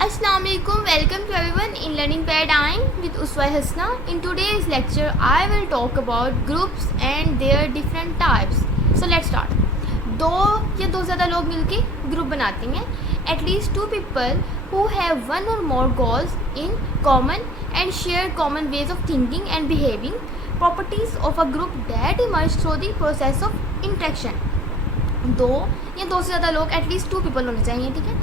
Assalamualaikum. Welcome to everyone in Learning Paradigm with Uswa Hasna. In today's lecture, I will talk about groups and their different types. So let's start. दो या दो ज़्यादा लोग मिलके group बनाते हैं. At least two people who have one or more goals in common and share common ways of thinking and behaving. Properties of a group that emerge through the process of interaction. दो या दो से ज़्यादा लोग at least to people होने चाहिए, ठीक है,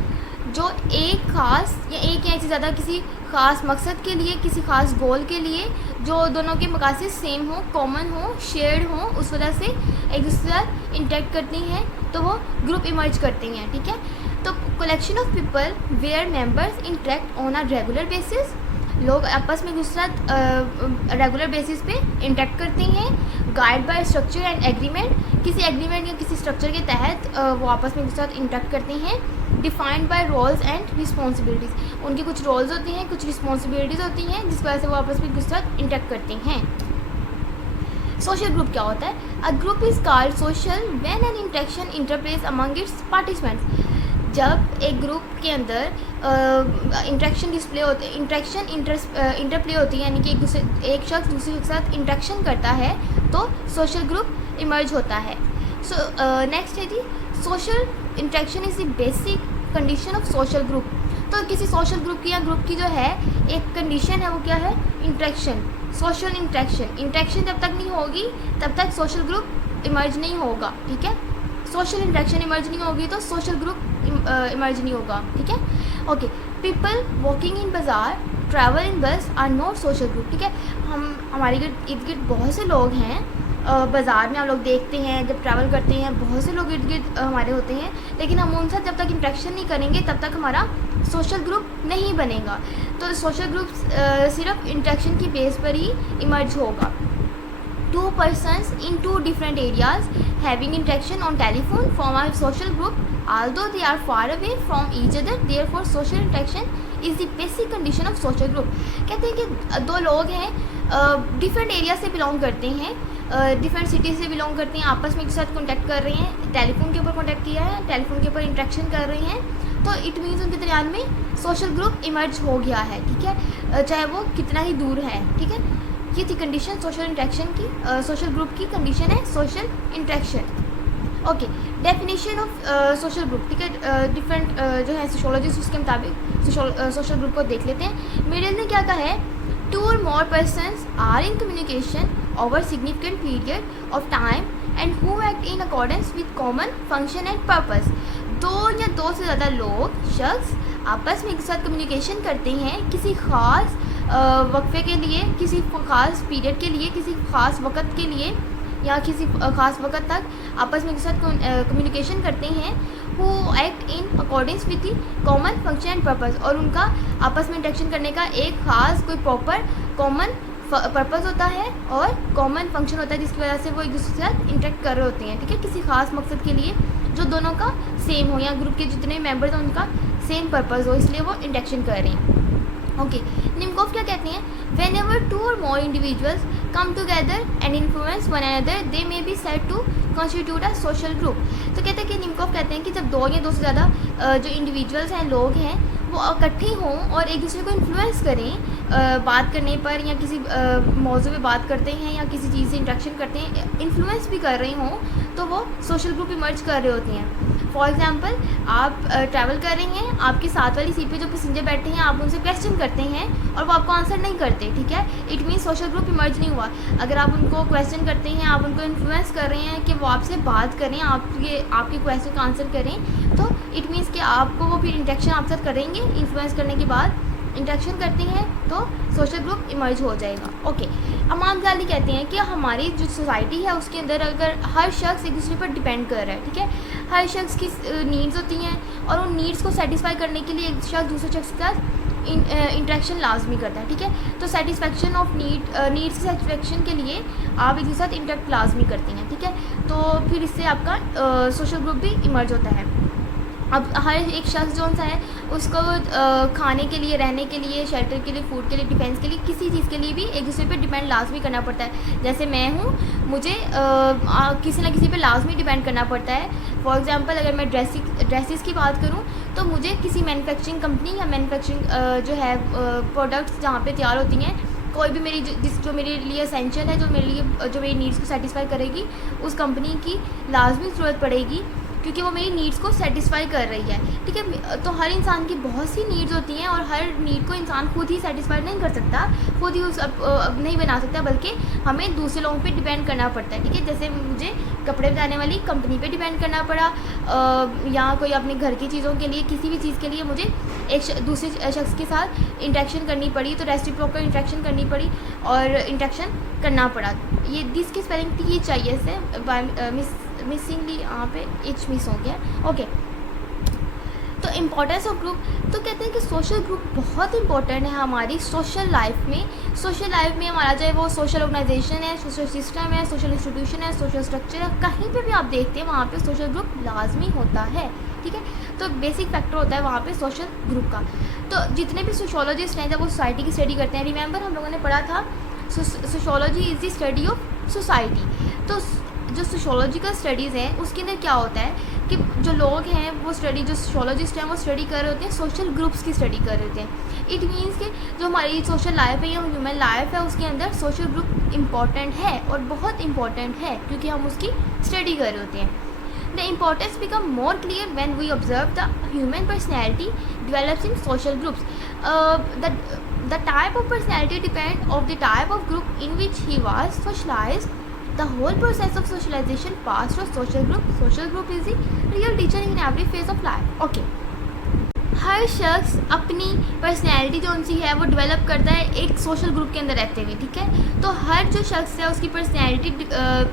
जो एक ख़ास या एक या से ज़्यादा किसी ख़ास मकसद के लिए, किसी ख़ास गोल के लिए, जो दोनों के मकासद सेम हो, कॉमन हो, शेयर्ड हो, उस वजह से एक दूसरे के साथ इंटरेक्ट करती हैं, तो वो ग्रुप इमर्ज करते हैं, ठीक है. तो collection of people where members interact on a regular basis. लोग आपस में एक दूसरे साथ रेगुलर बेसिस पे इंटरेक्ट करते हैं. Guide by structure and agreement. किसी एग्रीमेंट या किसी स्ट्रक्चर के तहत वो आपस में एक दूसरे साथ इंटरेक्ट करते हैं. Defined by roles and responsibilities. उनकी कुछ रोल्स होती हैं, कुछ रिस्पॉन्सिबिलिटीज़ होती हैं, जिस वजह से वो आपस में एक दूसरे साथ इंटरेक्ट करते हैं. सोशल ग्रुप क्या होता है? A group is called social when an interaction interplays among its participants. जब एक ग्रुप के अंदर इंटरेक्शन डिस्प्ले होते इंटरेक्शन इंटरप्ले होती है, यानी कि एक शख्स दूसरे के साथ इंटरेक्शन करता है, तो सोशल ग्रुप इमर्ज होता है. सो नेक्स्ट है जी, social interaction is the basic condition of social group. तो किसी सोशल ग्रुप की या ग्रुप की जो है एक कंडीशन है, वो क्या है? Interaction, social interaction. इंटरेक्शन जब तक नहीं होगी तब तक सोशल ग्रुप इमर्ज नहीं होगा, ठीक है. सोशल इंटरेक्शन इमर्ज नहीं होगी तो सोशल ग्रुप इमर्ज नहीं होगा, ठीक है. ओके, पीपल वॉकिंग इन बाज़ार, ट्रैवल इन बस आर नॉट सोशल ग्रुप, ठीक है. हमारे इर्द गिर्द बहुत से लोग हैं. बाज़ार में हम लोग देखते हैं, जब ट्रैवल करते हैं बहुत से लोग इर्द गिर्द हमारे होते हैं, लेकिन हम उनसे जब तक इंटरेक्शन नहीं करेंगे तब तक हमारा सोशल ग्रुप नहीं बनेगा. तो सोशल ग्रुप सिर्फ इंटरेक्शन की बेस पर ही इमर्ज होगा. Two persons in two different areas having interaction on telephone form a social group, although they are far away from each other. Therefore, social interaction is the basic condition of social group. कहते हैं कि दो लोग हैं, different area से belong करते हैं, different city से बिलोंग करते हैं, आपस में एक साथ कॉन्टैक्ट कर रहे हैं, टेलीफोन के ऊपर कॉन्टैक्ट किया है, टेलीफोन के ऊपर इंटरेक्शन कर रहे हैं, तो इट मीन्स उनके दरमियान में सोशल ग्रुप इमर्ज हो गया है, ठीक है, चाहे वो कितना ही दूर है, ठीक है. ये थी कंडीशन सोशल इंटरेक्शन की. सोशल ग्रुप की कंडीशन है social interaction. Okay, definition of social group, ठीक है. डिफरेंट जो है सोशोलॉजिस्ट उसके मुताबिक सोशल ग्रुप को देख लेते हैं. मिडिल ने क्या कहा है? Two or more persons are in communication over significant period of time and who act in accordance with common function and purpose. दो या दो से ज़्यादा लोग, शख्स आपस में एक साथ कम्युनिकेशन करते हैं किसी ख़ास वक्फे के लिए, किसी ख़ास पीरियड के लिए, किसी ख़ास वक़्त के लिए, या किसी ख़ास वक़्त तक आपस में एक साथ कम्युनिकेशन करते हैं. Who act in accordance with the common function and purpose. और उनका आपस में इंटरेक्शन करने का एक ख़ास कोई प्रॉपर कॉमन पर्पस होता है और कॉमन फंक्शन होता है, जिसकी वजह से वो एक दूसरे के साथ इंटरेक्ट कर रहे होते हैं, ठीक है, किसी ख़ास मकसद के लिए जो दोनों का सेम हो, या ग्रुप के जितने मेंबर्स हैं उनका सेम पर्पस हो, इसलिए वो इंटरेक्शन कर रहे हैं. ओके, निम्कोफ क्या कहते हैं? When ever two or more individuals come together and influence one another they may be said to constitute a social group. तो कहते हैं कि निम्कोफ कहते हैं कि जब दो या दो से ज़्यादा जो इंडिविजुअल्स हैं, लोग हैं, वो इकट्ठे हों और एक दूसरे को इन्फ्लुएंस करें बात करने पर, या किसी मौजू पे बात करते हैं या किसी चीज़ से इंटरेक्शन करते हैं, इन्फ्लुएंस भी कर रहे हों, तो वो सोशल ग्रुप इमर्ज कर रहे होते हैं. फॉर एग्ज़ाम्पल, आप ट्रैवल कर रहे हैं, आपके साथ वाली सीट पे जो पैसेंजर बैठे हैं, आप उनसे क्वेश्चन करते हैं और वो आपको आंसर नहीं करते, ठीक है, it means social group emerge नहीं हुआ. अगर आप उनको क्वेश्चन करते हैं, आप उनको इन्फ्लुएंस कर रहे हैं कि वो आपसे बात करें, आपके क्वेश्चन का आंसर करें, तो इट मीन्स कि आपको वो फिर इंटरेक्शन आपके साथ करेंगे. इन्फ्लुएंस करने के बाद इंटरेक्शन करते हैं तो सोशल ग्रुप इमर्ज हो जाएगा. ओके, इमाम गाज़ाली कहते हैं कि हमारी जो सोसाइटी है उसके अंदर अगर हर शख्स एक दूसरे पर डिपेंड कर रहा है, ठीक है, हर शख्स की नीड्स होती हैं और उन नीड्स को सेटिस्फाई करने के लिए एक शख्स दूसरे शख्स के साथ इंटरेक्शन लाजमी करता है, ठीक है. तो सेटिस्फेक्शन ऑफ नीड्स सेटिस्फेक्शन के लिए आप एक दूसरे के साथ इंटरेक्ट लाजमी करते हैं, ठीक है. तो फिर इससे आपका सोशल ग्रुप भी इमर्ज होता है. अब हर एक शख्स जो सा है उसको खाने के लिए, रहने के लिए, शेल्टर के लिए, फूड के लिए, डिफेंस के लिए, किसी चीज़ के लिए भी एक दूसरे पे डिपेंड लाजमी करना पड़ता है. जैसे मैं हूँ, मुझे किसी ना किसी पे लाजमी डिपेंड करना पड़ता है. फॉर एग्ज़ाम्पल, अगर मैं ड्रेसेस की बात करूँ तो मुझे किसी मैन्युफैक्चरिंग कंपनी या मैन्युफैक्चरिंग जो है प्रोडक्ट्स जहाँ पे तैयार होती हैं, कोई भी मेरी जो मेरे लिए एसेंशियल है, जो मेरी नीड्स को सेटिस्फाई करेगी, उस कंपनी की लाजमी ज़रूरत पड़ेगी, क्योंकि वो मेरी नीड्स को सेटिस्फाई कर रही है, ठीक है। तो हर इंसान की बहुत सी नीड्स होती हैं और हर नीड को इंसान खुद ही सेटिस्फाई नहीं कर सकता, खुद ही नहीं बना सकता, बल्कि हमें दूसरे लोगों पे डिपेंड करना पड़ता है, ठीक है। जैसे मुझे कपड़े बनाने वाली कंपनी पे डिपेंड करना पड़ा, या कोई अपने घर की चीज़ों के लिए, किसी भी चीज़ के लिए मुझे एक दूसरे शख्स के साथ इंटरेक्शन करनी पड़ी, तो रेसिप्रोकल इंटरेक्शन करनी पड़ी और इंटरेक्शन करना पड़ा। ये दिस की स्पेलिंग थी, ये चाहिए से मिसिंगली यहाँ पे एच मिस हो गया। ओके, तो इम्पोर्टेंस ऑफ ग्रुप, तो कहते हैं कि सोशल ग्रुप बहुत इंपॉर्टेंट है हमारी सोशल लाइफ में। सोशल लाइफ में हमारा चाहे वो सोशल ऑर्गेनाइजेशन है, सोशल सिस्टम है, सोशल इंस्टीट्यूशन है, सोशल स्ट्रक्चर है, कहीं पे भी आप देखते हैं वहाँ पे सोशल ग्रुप लाजमी होता है, ठीक है। तो बेसिक फैक्टर होता है वहाँ पे सोशल ग्रुप का। तो जितने भी सोशोलॉजिस्ट हैं जब वो सोसाइटी की स्टडी करते हैं, रिमेंबर हम लोगों ने पढ़ा था sociology is the study of society. तो जो सोशोलॉजिकल स्टडीज़ हैं उसके अंदर क्या होता है कि जो लोग हैं वो जो सोशोलॉजिस्ट हैं वो स्टडी कर रहे होते हैं, सोशल ग्रुप्स की स्टडी कर रहे होते हैं। इट मीन्स कि जो हमारी सोशल लाइफ है या ह्यूमन लाइफ है उसके अंदर सोशल ग्रुप इम्पॉर्टेंट है और बहुत इम्पॉर्टेंट है, क्योंकि हम उसकी स्टडी कर रहे होते हैं। The importance become more clear when we observe the human personality develops in social groups. The type of personality depends on the type of group in which he was socialized. The whole process of socialization passed through social group. Social group is the real teacher in every phase of life. Okay. हर शख्स अपनी personality जो उनसी है वो develop करता है एक social group के अंदर रहते हुए, ठीक है। तो हर जो शख्स है उसकी पर्सनैलिटी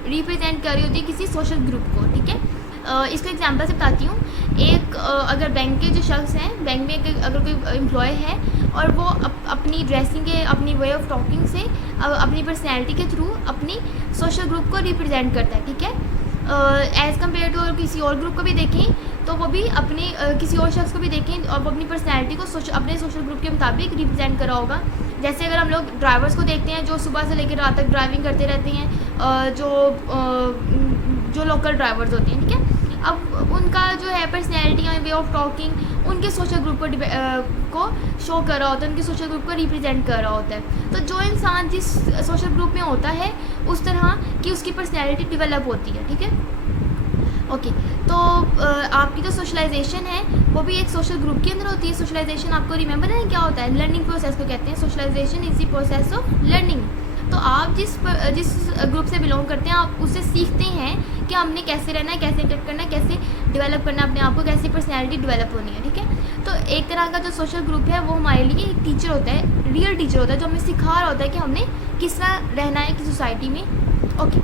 रिप्रेजेंट कर रही होती है किसी सोशल ग्रुप को, ठीक है। इसको एग्जांपल से बताती हूँ। एक अगर बैंक के जो शख्स हैं, बैंक में अगर कोई एम्प्लॉय है और वो अपनी ड्रेसिंग के, अपनी वे ऑफ टॉकिंग से, अपनी पर्सनैलिटी के थ्रू अपनी सोशल ग्रुप को रिप्रेजेंट करता है, ठीक है। एज़ कम्पेयर टू और किसी और ग्रुप को भी देखें तो वो भी अपने किसी और शख्स को भी देखें और वो अपनी पर्सनैलिटी को अपने सोशल ग्रुप के मुताबिक रिप्रेजेंट करा होगा। जैसे अगर हम लोग ड्राइवर्स को देखते हैं जो सुबह से लेकर रात तक ड्राइविंग करते रहते हैं, जो लोकल ड्राइवर्स होते हैं, ठीक है। अब उनका जो है पर्सनैलिटी या वे ऑफ टॉकिंग उनके सोशल ग्रुप को शो कर रहा होता है, उनके सोशल ग्रुप को रिप्रेजेंट कर रहा होता है। तो जो इंसान जिस सोशल ग्रुप में होता है उस तरह की उसकी पर्सनैलिटी डेवलप होती है, ठीक है। ओके, तो आपकी जो सोशलाइजेशन है वो भी एक सोशल ग्रुप के अंदर होती है। सोशलाइजेशन आपको रिमेंबर है क्या होता है? लर्निंग प्रोसेस को कहते हैं। Socialisation is the process of learning. तो आप जिस ग्रुप से बिलोंग करते हैं आप उससे सीखते हैं कि हमने कैसे रहना है, कैसे इंटरेक्ट करना है, कैसे डेवलप करना है अपने आप को, कैसी पर्सनैलिटी डेवलप होनी है, ठीक है। तो एक तरह का जो सोशल ग्रुप है वो हमारे लिए एक टीचर होता है, रियल टीचर होता है, जो हमें सिखा रहा होता है कि हमने किस तरह रहना है कि सोसाइटी में। ओके,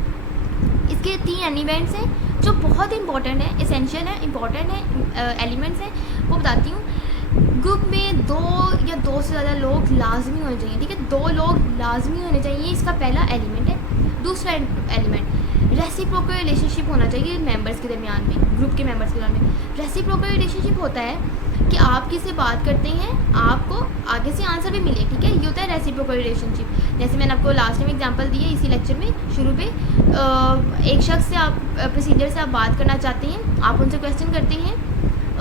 इसके 3 एलिमेंट्स हैं जो बहुत इंपॉर्टेंट है, एसेंशियल है, इंपॉर्टेंट है, एलिमेंट्स हैं, वो बताती हूँ। ग्रुप में 2 या 2 से ज़्यादा लोग लाजमी होने चाहिए, ठीक है। 2 लोग लाजमी होने चाहिए, इसका पहला एलिमेंट है। दूसरा एलिमेंट रेसिप्रोकल रिलेशनशिप होना चाहिए मेंबर्स के दरमियान में, ग्रुप के मेंबर्स के दरमियान में। रेसिप्रोकल रिलेशनशिप होता है कि आप किसी बात करते हैं आपको आगे से आंसर भी मिले, ठीक है। ये होता है रेसिप्रोकल रिलेशनशिप। जैसे मैंने आपको लास्ट में एग्जांपल दिए इसी लेक्चर में शुरू पे, एक शख्स से आप प्रोसीजर से आप बात करना चाहते हैं, आप उनसे क्वेश्चन करते हैं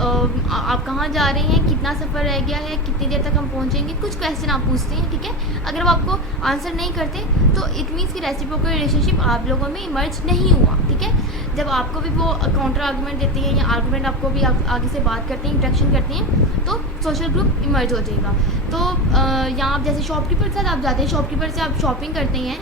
आप कहाँ जा रहे हैं, कितना सफ़र रह गया है, कितनी देर तक हम पहुँचेंगे, कुछ क्वेश्चन आप पूछते हैं, ठीक है। अगर वो आपको आंसर नहीं करते तो इट मीन्स कि रेसिप्रोकल रिलेशनशिप आप लोगों में इमर्ज नहीं हुआ, ठीक है। जब आपको भी वो काउंटर आर्गूमेंट देते हैं या आर्गूमेंट आपको भी आगे से बात करते हैं, इंटरेक्शन करते हैं, तो सोशल ग्रुप इमर्ज हो जाएगा। तो यहाँ आप जैसे शॉपकीपर के साथ आप जाते हैं, शॉपकीपर से आप शॉपिंग करते हैं,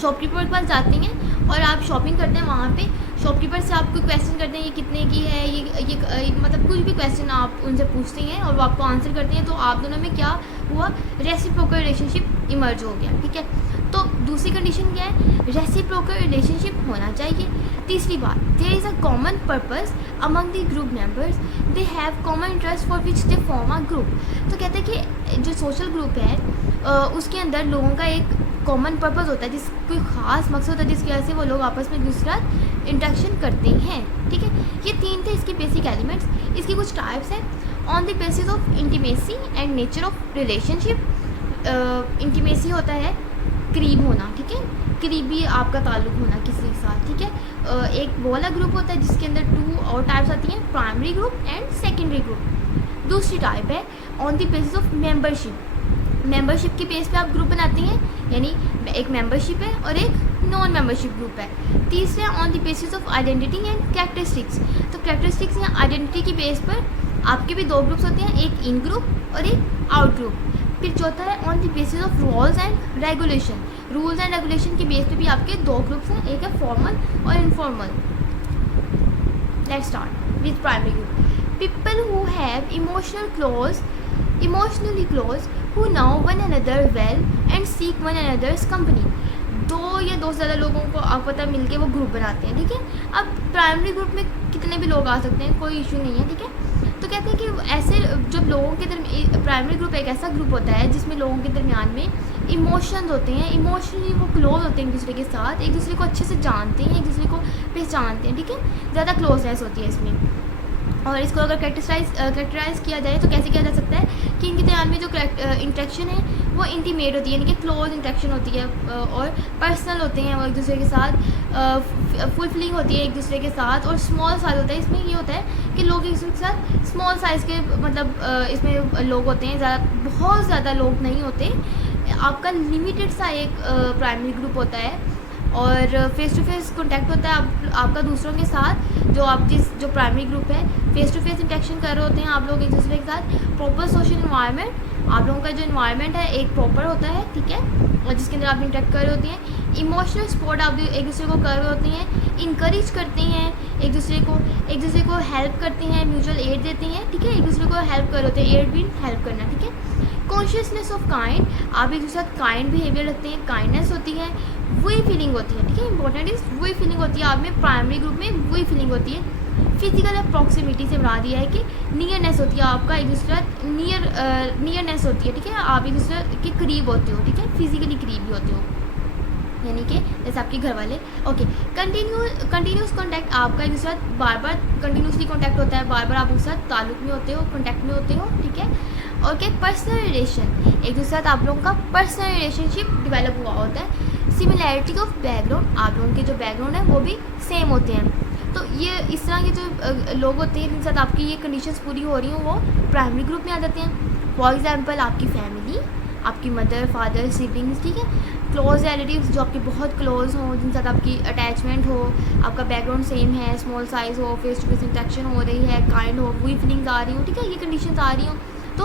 शॉपकीपर के पास जाते हैं और आप शॉपिंग करते हैं। वहाँ पे शॉपकीपर से आप कोई क्वेश्चन करते हैं, ये कितने की है, ये मतलब कुछ भी क्वेश्चन आप उनसे पूछते हैं और वो आपको आंसर करते हैं, तो आप दोनों में क्या हुआ, रेसिप्रोकल रिलेशनशिप इमर्ज हो गया, ठीक है। तो दूसरी कंडीशन क्या है, रेसिप्रोकल रिलेशनशिप होना चाहिए। तीसरी बात, there is a common purpose among the group members, they have common interest for which they form a group. तो कहते हैं कि जो सोशल ग्रुप है उसके अंदर लोगों का एक कॉमन पर्पस होता है, जिस कोई ख़ास मकसद होता है जिसकी वजह से वो लोग आपस में दूसरा इंटरेक्शन करते हैं, ठीक है। ये 3 थे इसके बेसिक एलिमेंट्स। इसकी कुछ टाइप्स हैं। On the basis of intimacy and nature of relationship. Intimacy होता है करीब होना, ठीक है, करीबी आपका ताल्लुक होना किसी के साथ, ठीक है। एक वो वाला ग्रुप होता है जिसके अंदर 2 और टाइप्स आती हैं, primary group and secondary group. दूसरी टाइप है on the basis of membership. Membership के बेस पे आप ग्रुप बनाते हैं, यानी एक मेंबरशिप है और एक नॉन मेंबरशिप ग्रुप है। तीसरा on the basis of identity and characteristics. तो कैरेक्टरिस्टिक्स या आइडेंटिटी की बेस पर आपके भी 2 ग्रुप्स होते हैं, एक इन ग्रुप और एक आउट ग्रुप। फिर चौथा है on the basis of rules and regulation. Rules and regulation के बेस पे भी आपके 2 ग्रुप्स हैं, एक है फॉर्मल और informal. Let's start with primary group. People who have emotionally close who know one another well and seek one another's company। 2 या 2 से ज़्यादा लोगों को आप पता मिल के वो ग्रुप बनाते हैं, ठीक है। अब प्राइमरी ग्रुप में कितने भी लोग आ सकते हैं, कोई इशू नहीं है, ठीक है। तो कहते हैं कि ऐसे जब लोगों के दरमियान, प्राइमरी ग्रुप एक ऐसा ग्रुप होता है जिसमें लोगों के दरमियान में इमोशंस होते हैं, इमोशनली वो क्लोज होते हैं एक दूसरे के साथ, एक दूसरे को अच्छे से जानते हैं, एक दूसरे को पहचानते हैं, ठीक है। ज़्यादा क्लोजनेस होती है इसमें। और इसको अगर कैरेक्टराइज किया जाए तो कैसे किया जा सकता है कि इनके दरमियान में जो इंटरेक्शन है वो इंटीमेट होती है, यानी कि क्लोज इंटरेक्शन होती है और पर्सनल होते हैं, वो एक दूसरे के साथ फुलफिलिंग होती है एक दूसरे के साथ। और स्मॉल साइज होता है, इसमें ये होता है कि लोग एक दूसरे के साथ स्मॉल साइज़ के, मतलब इसमें लोग होते हैं, बहुत ज़्यादा लोग नहीं होते। आपका लिमिटेड सा एक प्राइमरी ग्रुप होता है और फेस टू फेस कॉन्टैक्ट होता है आपका दूसरों के साथ। जो प्राइमरी ग्रुप है, फेस टू फेस इंटरेक्शन कर रहे होते हैं आप लोग एक दूसरे के साथ। प्रॉपर सोशल इन्वायरमेंट, आप लोगों का जो इन्वायरमेंट है एक प्रॉपर होता है, ठीक है, और जिसके अंदर आप इंटरेक्ट कर रहे होते हैं। इमोशनल सपोर्ट आप एक दूसरे को कर रहे होते हैं, इंकरेज करते हैं एक दूसरे को हेल्प करते हैं, म्यूचुअल एड देते हैं, ठीक है, एक दूसरे को हेल्प कर रहे होते हैं, एड भी हेल्प करना, ठीक है। कॉन्शियसनेस ऑफ काइंड, आप एक दूसरे के साथ काइंड बिहेवियर रखते हैं, काइंडनेस होती है, वही फीलिंग होती है, ठीक है। इंपॉर्टेंट इज वही फीलिंग होती है आप में, प्राइमरी ग्रुप में वही फीलिंग होती है। फिजिकल प्रॉक्सिमिटी से बना दिया है कि नियरनेस होती है, आपका एक दूसरे नियरनेस होती है, ठीक है, आप एक दूसरे के करीब होते हो, ठीक है, फिजिकली करीब भी होते हो, यानी कि जैसे आपके घर वाले। ओके, कंटिन्यूस कॉन्टैक्ट, आपका एक दूसरे साथ बार बार कंटिन्यूसली कॉन्टैक्ट होता है, बार बार आप उसके साथ ताल्लुक में होते हो, कॉन्टैक्ट में होते हो, ठीक है। ओके, पर्सनल रिलेशन, एक दूसरे साथ आप लोगों का पर्सनल रिलेशनशिप डेवलप हुआ होता है। सिमिलैरिटी ऑफ बैकग्राउंड, आप लोगों के जो बैकग्राउंड है वो भी सेम होते हैं। तो ये इस तरह के जो लोग होते हैं जिनके साथ आपकी ये कंडीशंस पूरी हो रही हो, वो प्राइमरी ग्रुप में आ जाते हैं। फॉर एग्जांपल आपकी फैमिली, आपकी मदर फादर सिबलिंग्स, ठीक है, क्लोज रिलेटिव्स जो आपके बहुत क्लोज हों, जिनके साथ आपकी अटैचमेंट हो, आपका बैकग्राउंड सेम है, स्मॉल साइज़ हो, फेस टू फेस इंटरेक्शन हो रही है, काइंड हो, वही फीलिंग्स आ रही हो, ठीक है, ये कंडीशंस आ रही हो, तो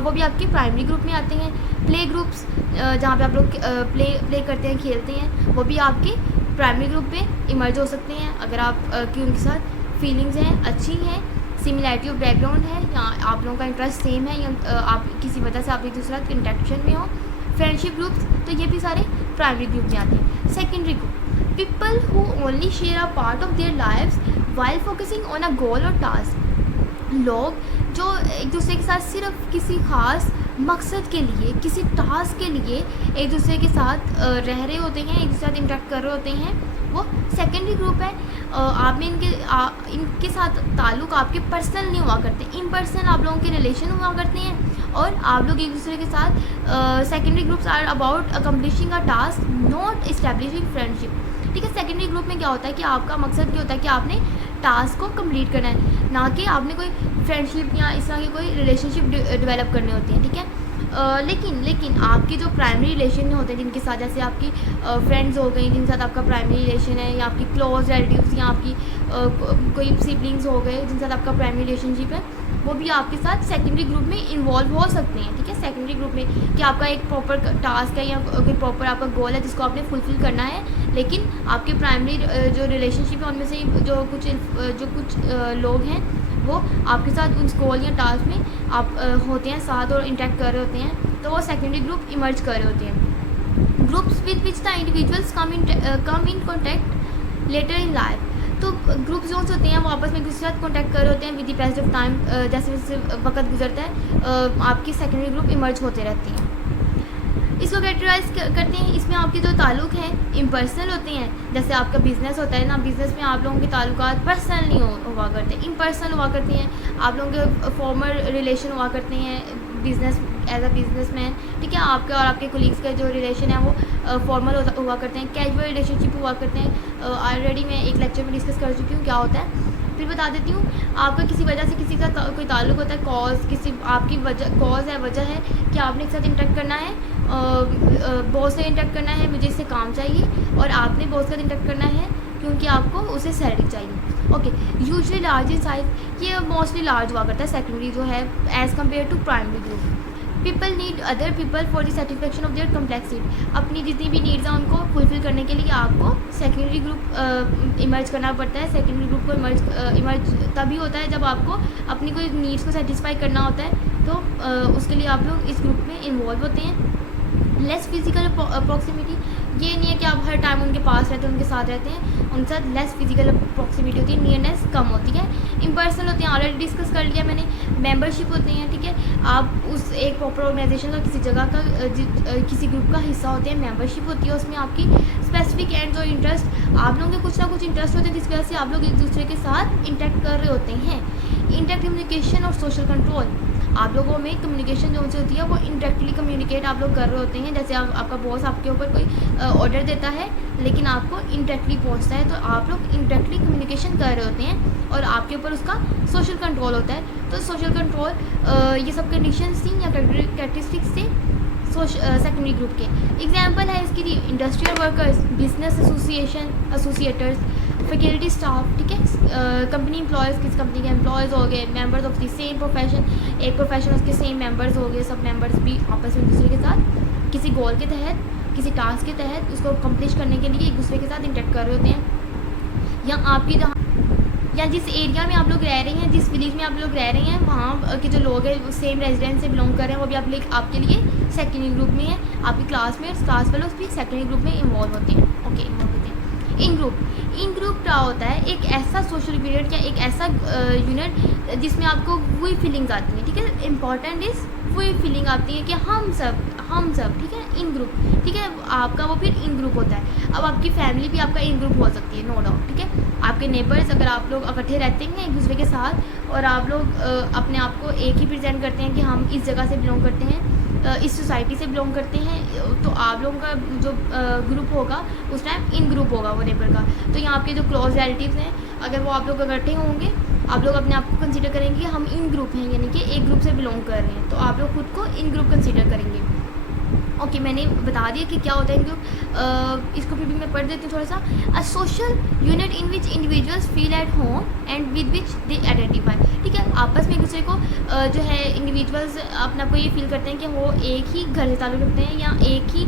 वो भी आपके प्राइमरी ग्रुप में आते हैं। प्ले ग्रुप्स, जहाँ पे आप लोग प्ले करते हैं, खेलते हैं, वो भी आपके प्राइमरी ग्रुप में इमर्ज हो सकते हैं अगर आप की उनके साथ फीलिंग्स हैं, अच्छी हैं, सिमिलैरिटी ऑफ बैकग्राउंड है, या आप लोगों का इंटरेस्ट सेम है, या आप किसी वजह से आप एक दूसरे साथ इंटरेक्शन में हो। फ्रेंडशिप ग्रुप्स, तो ये भी सारे प्राइमरी ग्रुप में आते हैं। Secondary group, people who only share a part of their lives while focusing on a goal or task. लोग जो एक दूसरे के साथ सिर्फ किसी ख़ास मकसद के लिए, किसी टास्क के लिए एक दूसरे के साथ रह रहे होते हैं, एक दूसरे के साथ इंटरेक्ट कर रहे होते हैं, वो सेकेंडरी ग्रुप है। आप में इनके साथ ताल्लुक़ आपके पर्सनल नहीं हुआ करते, इम्पर्सनल आप लोगों के रिलेशन हुआ करते हैं, और आप लोग एक दूसरे के साथ secondary groups are about accomplishing a task, not establishing friendship, ठीक है। सेकेंडरी ग्रुप में क्या होता है कि आपका मकसद क्या होता है कि आपने टास्क को कंप्लीट करना है, ना कि आपने कोई फ्रेंडशिप या इस तरह की कोई रिलेशनशिप डेवलप करनी होती है, ठीक है। लेकिन आपके जो प्राइमरी रिलेशन होते हैं जिनके साथ, जैसे आपकी फ्रेंड्स हो गई जिनके साथ आपका प्राइमरी रिलेशन है, या आपकी क्लोज रिलेटिव्स, या आपकी कोई सिबलिंग्स हो गए जिनके साथ आपका प्राइमरी रिलेशनशिप है, वो भी आपके साथ सेकेंडरी ग्रुप में इन्वॉल्व हो सकते हैं, ठीक है। सेकेंडरी ग्रुप में कि आपका एक प्रॉपर टास्क है या कोई प्रॉपर आपका गोल है जिसको आपने फुलफिल करना है, लेकिन आपके प्राइमरी जो रिलेशनशिप है उनमें से जो कुछ लोग हैं वो आपके साथ उस गोल या टास्क में आप होते हैं साथ और इंटरेक्ट कर रहे होते हैं, तो वो सेकेंडरी ग्रुप इमर्ज कर रहे होते हैं। Groups with which the individuals come in contact later in life, तो ग्रुप जोन्स होते हैं वो आपस में एक दूसरे के साथ कॉन्टैक्ट कर रहे होते हैं with the passage of time, जैसे जैसे वक्त गुजरता है आपकी सेकेंडरी ग्रुप इमर्ज होते रहती हैं। इसको कैटेगराइज करते हैं। इसमें आपके जो ताल्लुक़ हैं इम्पर्सनल होते हैं, जैसे आपका बिज़नेस होता है ना, बिज़नेस में आप लोगों के ताल्लुकात पर्सनल नहीं हुआ करते, इम्पर्सनल हुआ करते हैं। आप लोगों के फॉर्मल रिलेशन हुआ करते हैं बिज़नेस एज अ बिज़नेसमैन, ठीक है। आपके और आपके कोलीग्स का जो रिलेशन है वो फॉर्मल हुआ करते हैं, कैजुअल रिलेशनशिप हुआ करते हैं। ऑलरेडी मैं एक लेक्चर में डिस्कस कर चुकी हूँ क्या होता है, फिर बता देती हूँ। आपका किसी वजह से किसी का कोई ताल्लुक़ होता है, कॉज किसी आपकी कॉज है, वजह है कि आपने एक साथ इंटरेक्ट करना है, बॉस से इंटरेक्ट करना है, मुझे इससे काम चाहिए, और आपने बॉस के साथ इंटरेक्ट करना है क्योंकि आपको उसे सैलरी चाहिए। Okay, usually large in size, ये मोस्टली लार्ज हुआ करता है सेकेंडरी जो है as compared to primary group. People need other people for the satisfaction of their complex need. अपनी जितनी भी नीड्स हैं उनको फुलफिल करने के लिए आपको सेकेंडरी ग्रुप इमर्ज करना पड़ता है। सेकेंडरी ग्रुप को इमर्ज तभी होता है जब आपको अपनी कोई नीड्स को सेटिस्फाई करना होता है, तो उसके लिए आप लोग इस ग्रुप में इन्वॉल्व होते हैं। लेस फिजिकल प्रॉक्सिमिटी, ये नहीं है कि आप हर टाइम उनके पास रहते हैं, उनके साथ रहते हैं, उनके साथ लेस फिजिकल प्रॉक्सिमिटी होती है, नियरनेस कम होती है। इम्पर्सनल होते हैं, ऑलरेडी डिस्कस कर लिया मैंने। मेंबरशिप होते हैं, ठीक है। आप उस एक प्रॉपर ऑर्गेनाइजेशन का किसी जगह का किसी ग्रुप का हिस्सा होते हैं, मेंबरशिप होती है, उसमें आपकी स्पेसिफिक एंड जो इंटरेस्ट आप लोगों के कुछ ना कुछ इंटरेस्ट होते हैं जिसकी वजह से आप लोग एक दूसरे के साथ इंटरेक्ट कर रहे होते हैं। इंटर कम्युनिकेशन और सोशल कंट्रोल, आप लोगों में कम्युनिकेशन जो होती है वो इंडायरेक्टली कम्युनिकेट आप लोग कर रहे होते हैं। जैसे आपका बॉस आपके ऊपर कोई ऑर्डर देता है लेकिन आपको इंडायरेक्टली पहुंचता है, तो आप लोग इंडायरेक्टली कम्युनिकेशन कर रहे होते हैं और आपके ऊपर उसका सोशल कंट्रोल होता है। तो सोशल कंट्रोल ये सब कंडीशंस थी या कैरेक्टरिस्टिक्स थे सेकेंडरी ग्रुप के। एग्जाम्पल है इसकी थी industrial workers, business associators, faculty staff, ठीक है। कंपनी एम्प्लॉयज़, किस कंपनी के एम्प्लॉयज़ हो गए, members of the same profession, एक प्रोफेशन उसके सेम मेंबर्स हो गए, सब मेंबर्स भी आपस में एक दूसरे के साथ किसी गोल के तहत, किसी टास्क के तहत उसको कंप्लीट करने के लिए एक दूसरे के साथ इंटरेक्ट कर रहे होते हैं। या आपकी जहाँ या जिस एरिया में आप लोग रह रहे हैं, जिस विलेज में आप लोग रह रहे हैं, वहाँ के जो लोग हैं वो सेम रेजिडेंस से बिलोंग कर रहे हैं, वो भी आपके लिए सेकेंडरी ग्रुप में है। आपके क्लासमेट्स, क्लास फेलोज भी सेकेंडरी ग्रुप में इन्वॉल्व होते हैं। ओके, इन्वॉल्व होते हैं। इन ग्रुप क्या होता है, एक ऐसा सोशल यूनिट या एक ऐसा यूनिट जिसमें आपको वही फीलिंग्स आती हैं, ठीक है। इंपॉर्टेंट इज़ वही फीलिंग आती है कि हम सब, ठीक है, इन ग्रुप, ठीक है। आपका वो फिर इन ग्रुप होता है। अब आपकी फैमिली भी आपका इन ग्रुप हो सकती है, नो डाउट, ठीक है। आपके नेबर्स, अगर आप लोग इकट्ठे रहते हैं एक दूसरे के साथ और आप लोग अपने आप को एक ही प्रेजेंट करते हैं कि हम इस जगह से बिलोंग करते हैं, इस सोसाइटी से बिलोंग करते हैं, तो आप लोगों का जो ग्रुप होगा उस टाइम इन ग्रुप होगा वो नेबर का। तो यहाँ आपके जो क्लोज रिलेटिव्स हैं, अगर वो आप लोग इकट्ठे होंगे, आप लोग अपने आप को कंसीडर करेंगे हम इन ग्रुप हैं, यानी कि एक ग्रुप से बिलोंग कर रहे हैं, तो आप लोग खुद को इन ग्रुप कंसीडर करेंगे। ओके, मैंने बता दिया कि क्या होता है इन ग्रुप। इसको फिर भी मैं पढ़ देती हूँ थोड़ा सा। A social unit in which individuals feel at home and with which they identify, ठीक है। आपस में एक दूसरे को जो है इंडिविजुअल्स अपने आप को ये फील करते हैं कि वो एक ही घर से ताल्लुक़ रखते हैं या एक ही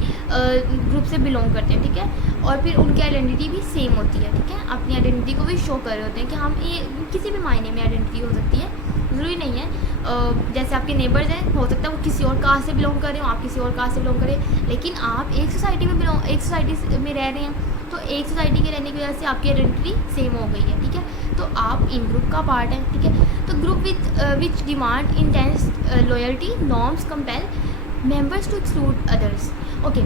ग्रुप से बिलोंग करते हैं, ठीक है। और फिर उनकी आइडेंटिटी भी सेम होती है, ठीक है। अपनी आइडेंटिटी को भी शो कर रहे होते हैं कि हम ये किसी भी मायने में आइडेंटिटी हो सकती है, ज़रूरी नहीं है। जैसे आपके नेबर्स हैं, हो सकता है वो किसी और कास्ट से बिलोंग कर रहे हो, आप किसी और कास्ट से बिलोंग करें, लेकिन आप एक सोसाइटी में रह रहे हैं, तो एक सोसाइटी के रहने की वजह से आपकी आइडेंटिटी सेम हो गई है, ठीक है। तो आप इन ग्रुप का पार्ट हैं, ठीक है। तो group which demand intense loyalty norms compel members to exclude others. Okay,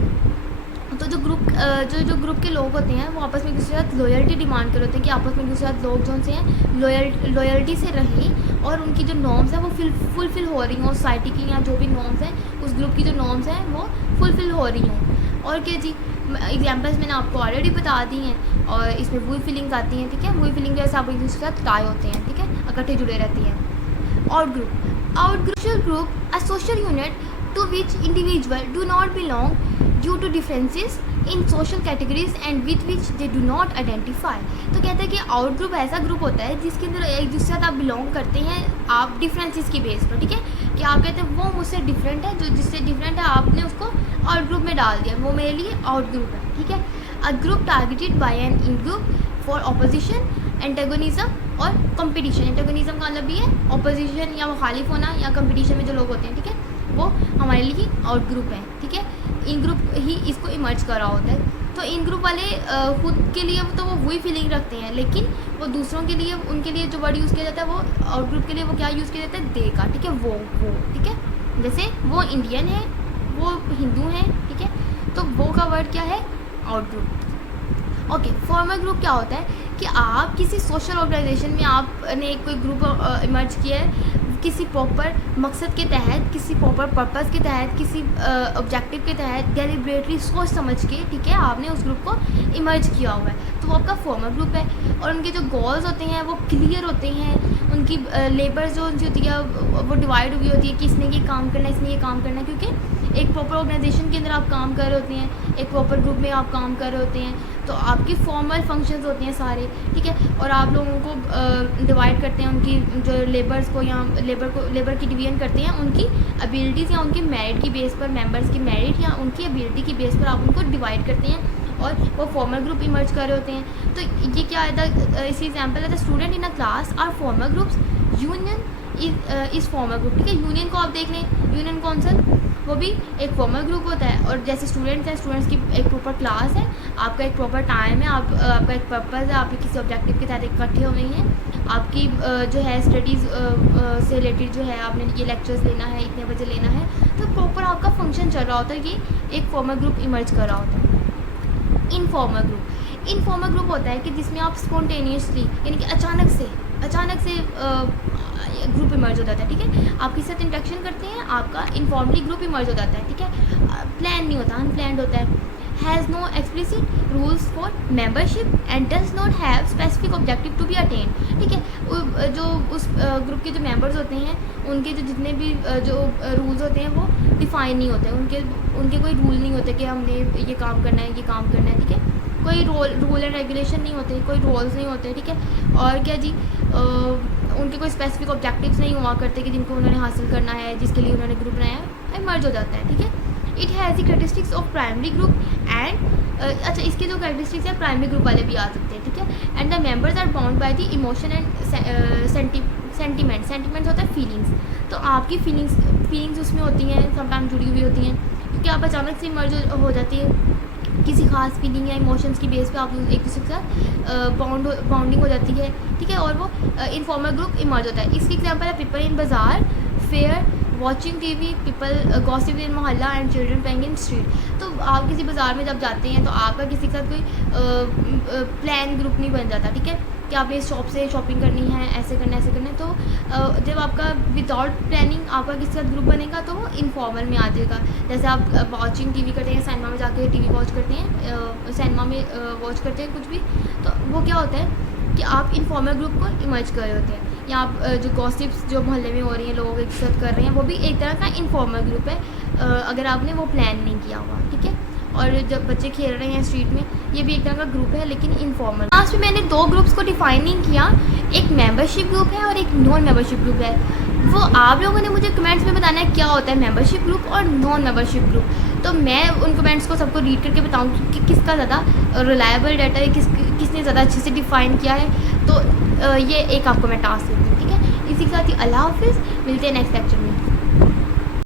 तो जो ग्रुप के लोग होते हैं वो आपस में एक दूसरे के साथ लॉयल्टी डिमांड कर रहे होते हैं कि आपस में एक दूसरे के साथ लोग जो से हैं लॉयल्टी से रहें और उनकी जो नॉर्म्स हैं वो फुलफिल हो रही हों, सोसाइटी की या जो भी नॉर्म्स हैं उस ग्रुप की जो नॉर्म्स हैं वो फुलफिल हो रही हों। और क्या जी, एग्जाम्पल्स मैंने आपको ऑलरेडी बता दी हैं और इसमें वही फीलिंग्स आती हैं, ठीक है। वही फीलिंग जैसे आप एक दूसरे के साथ टाई होते हैं, ठीक है, इकट्ठे जुड़े रहती हैं। Out group a social unit to which individual do not belong due to differences in social categories and with which they do not identify। तो कहते हैं कि आउट ग्रुप ऐसा ग्रुप होता है जिसके अंदर एक दूसरे साथ आप बिलोंग करते हैं, आप डिफरेंसेस की बेस पर, ठीक है। कि आप कहते हैं वो मुझसे डिफरेंट है, जो जिससे डिफरेंट है आपने उसको आउट ग्रुप में डाल दिया, वो मेरे लिए आउट ग्रुप है, ठीक है। A group targeted by an in group for opposition, antagonism और कंपटीशन। एंटेगोनिज्म का मतलब भी है ऑपोजिशन या मुखालिफ होना या कंपटीशन में जो लोग होते हैं, ठीक है, वो हमारे लिए आउट ग्रुप है, ठीक है। इन ग्रुप ही इसको इमर्ज कर रहा होता है। तो इन ग्रुप वाले खुद के लिए तो वो वही फीलिंग रखते हैं, लेकिन वो दूसरों के लिए, उनके लिए जो वर्ड यूज़ किया जाता है वो आउट ग्रुप के लिए वो क्या यूज़ किया जाता है, दे का, ठीक है, वो, ठीक है। जैसे वो इंडियन है, वो हिंदू हैं, ठीक है, तो वो का वर्ड क्या है, out group. Okay, formal group क्या होता है कि आप किसी सोशल ऑर्गेनाइजेशन में आपने कोई ग्रुप इमर्ज किया है किसी प्रॉपर मकसद के तहत, किसी प्रॉपर पर्पस के तहत, किसी ऑब्जेक्टिव के तहत, डेलिब्रेटली सोच समझ के, ठीक है, आपने उस ग्रुप को इमर्ज किया हुआ है, तो वो आपका फॉर्मल ग्रुप है। और उनके जो गोल्स होते हैं वो क्लियर होते हैं, उनकी लेबर जो उनकी होती है वो डिवाइड हुई होती है कि इसने ये काम करना है, इसने ये काम करना है, क्योंकि एक प्रॉपर ऑर्गेनाइजेशन के अंदर आप काम कर रहे होते हैं, एक प्रॉपर ग्रुप में आप काम कर रहे होते हैं, तो आपकी फॉर्मल फंक्शंस होते हैं सारे, ठीक है। और आप लोगों को डिवाइड करते हैं उनकी जो लेबर्स को, या लेबर की डिवीजन करते हैं उनकी एबिलिटीज़ या उनके मेरिट की बेस पर, मेंबर्स की मेरिट या उनकी एबिलिटी की बेस पर आप उनको डिवाइड करते हैं और वो फॉर्मल ग्रुप इमर्ज कर रहे होते हैं। तो ये क्या है, इसी एग्जाम्पल है, the student in a class are formal groups, union is formal group, ठीक है। यूनियन को आप देख लें, यूनियन कौंसिल वो भी एक फॉर्मल ग्रुप होता है। और जैसे स्टूडेंट्स हैं, स्टूडेंट्स की एक प्रॉपर क्लास है, आपका एक प्रॉपर टाइम है, आपका एक पर्पज़ है, आप किसी ऑब्जेक्टिव के तहत इकट्ठे हो गई हैं, आपकी जो है स्टडीज़ से रिलेटेड जो है आपने ये लेक्चर्स लेना है, इतने बजे लेना है, तो प्रॉपर आपका फंक्शन चल रहा होता है, ये एक फॉर्मल ग्रुप इमर्ज कर रहा होता है। इनफॉर्मल ग्रुप होता है कि जिसमें आप स्पॉन्टेनियसली यानी कि अचानक से ग्रुप इमर्ज हो जाता है, ठीक है। आप किसी साथ इंटरेक्शन करते हैं, आपका इनफॉर्मली ग्रुप इमर्ज हो जाता है, ठीक है। प्लान नहीं होता, अनप्लान्ड होता है। Has no explicit rules for membership and does not have specific objective to be attend, ठीक है। जो उस ग्रुप के जो मेंबर्स होते हैं उनके जो जितने भी जो रूल्स होते हैं वो डिफ़ाइन नहीं होते, उनके कोई रूल नहीं होते कि हमने ये काम करना है, ये काम करना है, ठीक है। कोई रूल एंड रेगुलेशन नहीं होते, कोई रूल्स नहीं होते, ठीक है। और क्या जी, उनके कोई स्पेसिफिक ऑब्जेक्टिव्स नहीं हुआ करते कि जिनको उन्होंने हासिल करना है, जिसके लिए उन्होंने ग्रुप बनाया है, मर्ज हो जाता है, ठीक है। It has the characteristics of primary group and अच्छा, इसके जो कैरेक्टरिस्टिक्स हैं प्राइमरी ग्रुप वाले भी आ सकते हैं, ठीक है। And the members are bound by the emotion and sentiments होता है फीलिंग्स, तो आपकी फीलिंग्स उसमें होती हैं, समटाइम जुड़ी हुई होती हैं, क्योंकि आप अचानक से मर्ज हो जाती है किसी खास फीलिंग या इमोशंस की बेस पे, आप एक दूसरे के साथ बाउंडिंग हो जाती है, ठीक है। और वो इनफॉर्मल ग्रुप इमर्ज होता है। इसकी एग्जांपल है people in bazaar, fair, watching TV, people gossip in mohalla and children playing in street. तो आप किसी बाज़ार में जब जाते हैं तो आपका किसी के साथ कोई प्लान ग्रुप नहीं बन जाता, ठीक है, कि आपने इस शॉप से शॉपिंग करनी है, ऐसे करना है। तो जब आपका विदाउट प्लानिंग आपका किसी के साथ ग्रुप बनेगा तो वो इनफॉर्मल में आ जाएगा। जैसे आप वॉचिंग टीवी करते हैं, सिनेमा में जाके टीवी वॉच करते हैं, सिनेमा में वॉच करते हैं कुछ भी, तो वो क्या होता है कि आप इनफॉर्मल ग्रुप को इमर्ज कर रहे होते हैं। या आप जो गॉसिप्स जो मोहल्ले में हो रही हैं, लोगों के साथ कर रहे हैं, वो भी एक तरह का इनफॉर्मल ग्रुप है, अगर आपने वो प्लान नहीं किया हुआ, ठीक है। और जब बच्चे खेल रहे हैं स्ट्रीट में, ये भी एक तरह का ग्रुप है, लेकिन इनफॉर्मल। लास्ट में मैंने दो ग्रुप्स को डिफाइन नहीं किया, एक मेंबरशिप ग्रुप है और एक नॉन मेंबरशिप ग्रुप है। वो आप लोगों ने मुझे कमेंट्स में बताना है क्या होता है मेंबरशिप ग्रुप और नॉन मेंबरशिप ग्रुप, तो मैं उन कमेंट्स को सबको रीड करके बताऊँ कि किसका ज़्यादा रिलायबल डाटा है, किसने ज़्यादा अच्छे से डिफ़ाइन किया है। तो ये एक आपको मैं टास्क देती हूँ, ठीक है। इसी के साथ ही अल्लाह हाफिज़, मिलते हैं नेक्स्ट लेक्चर में।